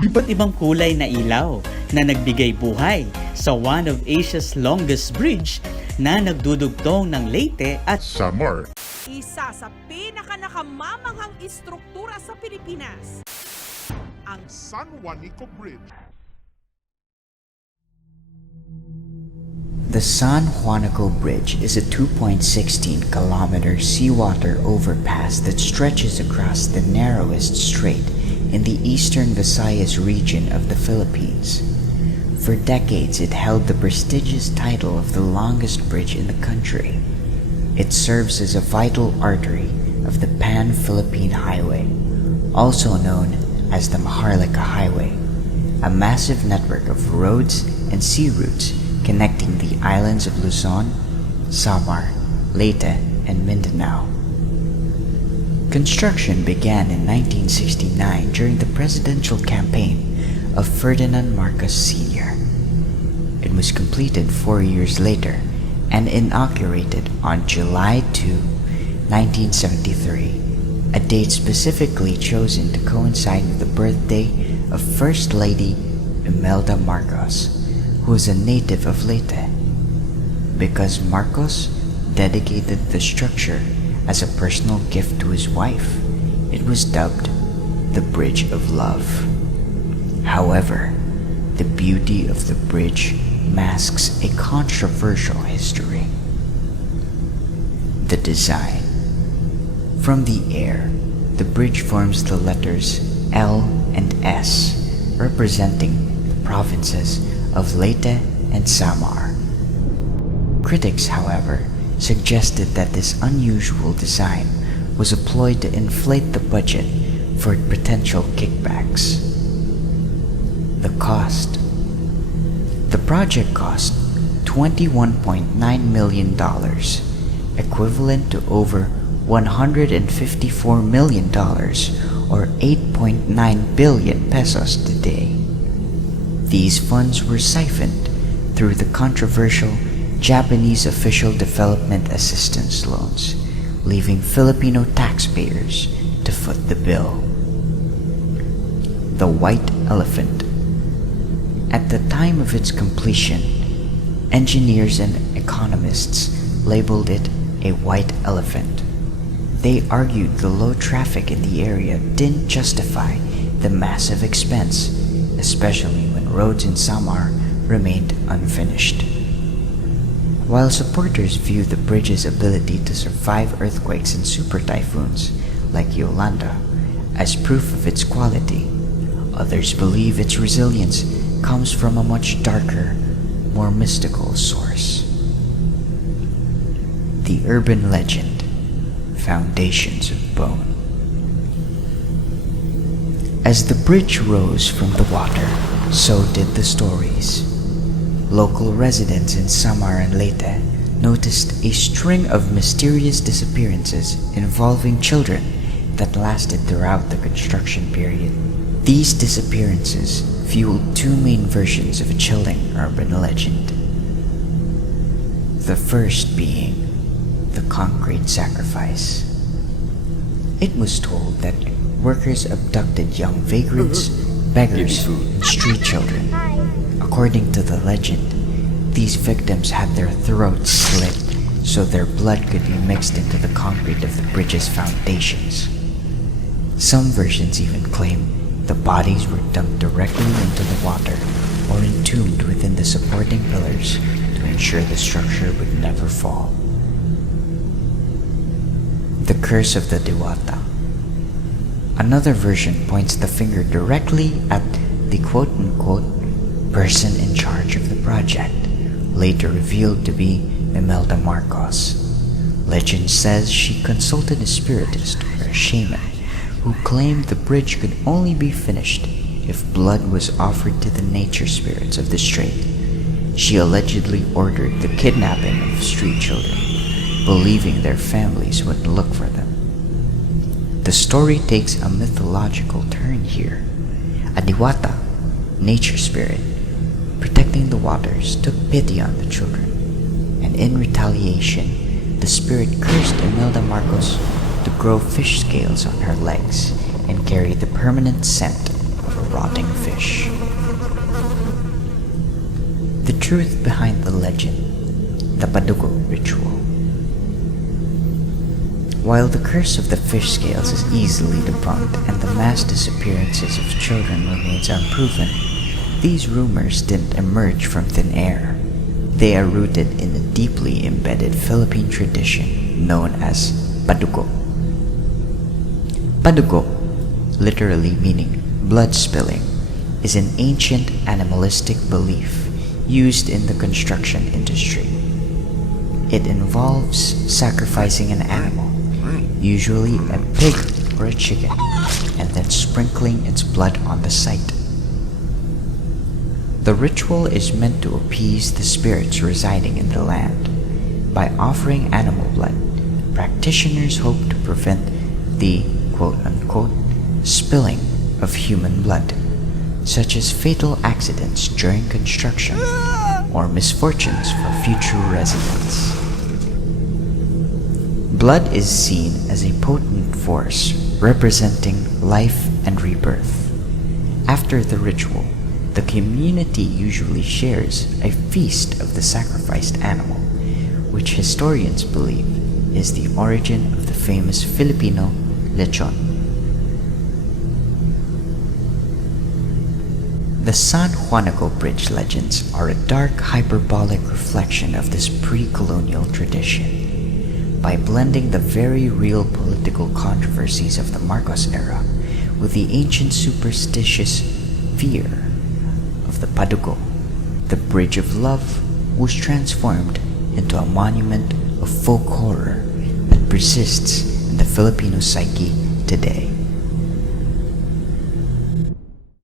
Iba't ibang kulay na ilaw na nagbigay buhay sa one of Asia's longest bridge na nagdudugtong ng Leyte at Samar. Isa sa pinaka-nakamamanghang istruktura sa Pilipinas, ang San Juanico Bridge. The San Juanico Bridge is a 2.16-kilometer seawater overpass that stretches across the narrowest strait in the eastern Visayas region of the Philippines. For decades, it held the prestigious title of the longest bridge in the country. It serves as a vital artery of the Pan-Philippine Highway, also known as the Maharlika Highway, a massive network of roads and sea routes connecting the islands of Luzon, Samar, Leyte, and Mindanao. Construction began in 1969 during the presidential campaign of Ferdinand Marcos Sr. It was completed 4 years later and inaugurated on July 2, 1973, a date specifically chosen to coincide with the birthday of First Lady Imelda Marcos, who is a native of Leyte. Because Marcos dedicated the structure as a personal gift to his wife, it was dubbed the Bridge of Love. However, the beauty of the bridge masks a controversial history. The design. From the air, the bridge forms the letters L and S, representing the provinces of Leyte and Samar. Critics, however, suggested that this unusual design was a ploy to inflate the budget for potential kickbacks. The cost. The project cost $21.9 million, equivalent to over $154 million or 8.9 billion pesos today. These funds were siphoned through the controversial Japanese Official Development Assistance loans, leaving Filipino taxpayers to foot the bill. The White Elephant. At the time of its completion, engineers and economists labeled it a white elephant. They argued the low traffic in the area didn't justify the massive expense, especially when roads in Samar remained unfinished. While supporters view the bridge's ability to survive earthquakes and super typhoons like Yolanda as proof of its quality, others believe its resilience comes from a much darker, more mystical source. The Urban Legend, Foundations of Bone. As the bridge rose from the water, so did the stories. Local residents in Samar and Leyte noticed a string of mysterious disappearances involving children that lasted throughout the construction period. These disappearances fueled two main versions of a chilling urban legend. The first being the concrete sacrifice. It was told that workers abducted young vagrants, beggars, and street children. According to the legend, these victims had their throats slit so their blood could be mixed into the concrete of the bridge's foundations. Some versions even claim the bodies were dumped directly into the water or entombed within the supporting pillars to ensure the structure would never fall. The Curse of the Diwata. Another version points the finger directly at the quote-unquote person in charge of the project, later revealed to be Imelda Marcos. Legend says she consulted a spiritist or a shaman who claimed the bridge could only be finished if blood was offered to the nature spirits of the strait. She allegedly ordered the kidnapping of street children, believing their families would look for them. The story takes a mythological turn here. A Diwata, nature spirit, protecting the waters, took pity on the children, and in retaliation, the spirit cursed Imelda Marcos to grow fish scales on her legs and carry the permanent scent of a rotting fish. The truth behind the legend, the Padugo ritual. While the curse of the fish scales is easily debunked and the mass disappearances of children remains unproven, these rumors didn't emerge from thin air. They are rooted in a deeply embedded Philippine tradition known as Padugo. Padugo, literally meaning blood spilling, is an ancient animalistic belief used in the construction industry. It involves sacrificing an animal, usually a pig or a chicken, and then sprinkling its blood on the site. The ritual is meant to appease the spirits residing in the land. By offering animal blood, practitioners hope to prevent the quote-unquote spilling of human blood, such as fatal accidents during construction or misfortunes for future residents. Blood is seen as a potent force representing life and rebirth. After the ritual, the community usually shares a feast of the sacrificed animal, which historians believe is the origin of the famous Filipino lechon. The San Juanico Bridge legends are a dark, hyperbolic reflection of this pre-colonial tradition. By blending the very real political controversies of the Marcos era with the ancient superstitious fear of the Padugo, the Bridge of Love was transformed into a monument of folk horror that persists in the Filipino psyche today.